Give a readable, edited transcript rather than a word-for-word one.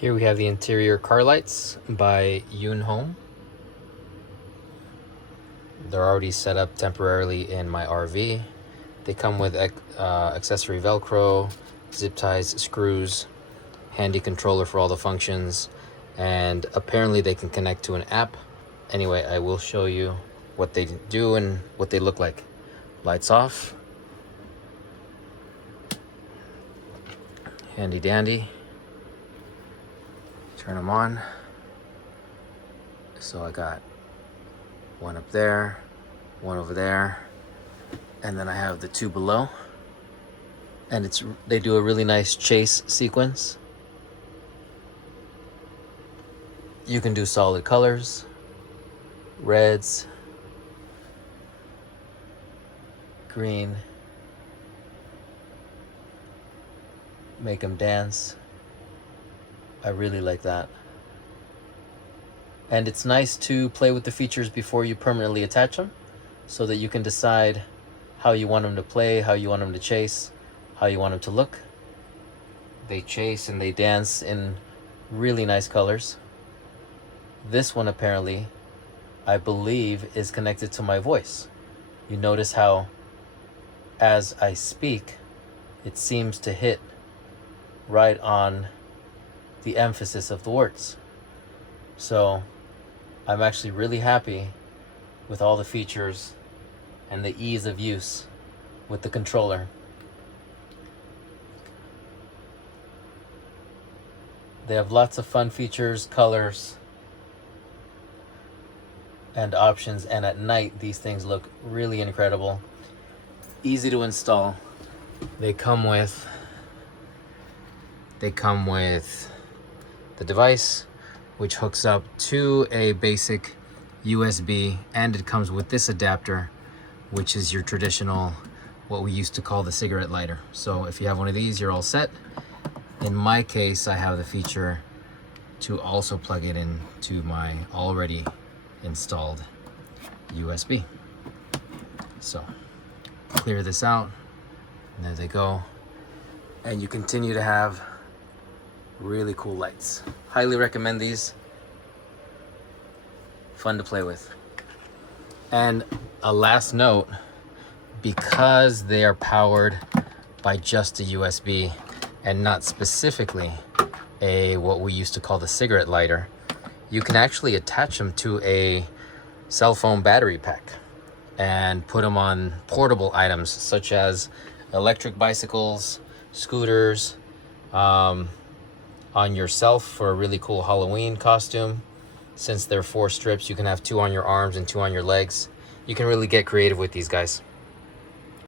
Here we have the interior car lights by Yoon Home. They're already set up temporarily in my RV. They come with accessory Velcro, zip ties, screws, handy controller for all the functions, and apparently they can connect to an app. Anyway, I will show you what they do and what they look like. Lights off. Handy dandy. Turn them on. So I got one up there, one over there, and then I have the two below. And they do a really nice chase sequence. You can do solid colors, reds, green, make them dance. I really like that. And it's nice to play with the features before you permanently attach them, so that you can decide how you want them to play, how you want them to chase, how you want them to look. They chase and they dance in really nice colors. This one apparently, I believe, is connected to my voice. You notice how as I speak, it seems to hit right on the emphasis of the words. So I'm actually really happy with all the features and the ease of use with the controller. They have lots of fun features, colors, and options, and at night these things look really incredible. Easy to install. They come with the device, which hooks up to a basic USB, and it comes with this adapter, which is your traditional, what we used to call the cigarette lighter. So if you have one of these, you're all set. In my case, I have the feature to also plug it into my already installed USB. So clear this out, and there they go. And you continue to have really cool lights. Highly recommend these. Fun to play with. And a last note, because they are powered by just a USB and not specifically what we used to call the cigarette lighter, you can actually attach them to a cell phone battery pack and put them on portable items such as electric bicycles, scooters, on yourself for a really cool Halloween costume. Since they're 4 strips, you can have 2 on your arms and 2 on your legs. You can really get creative with these guys.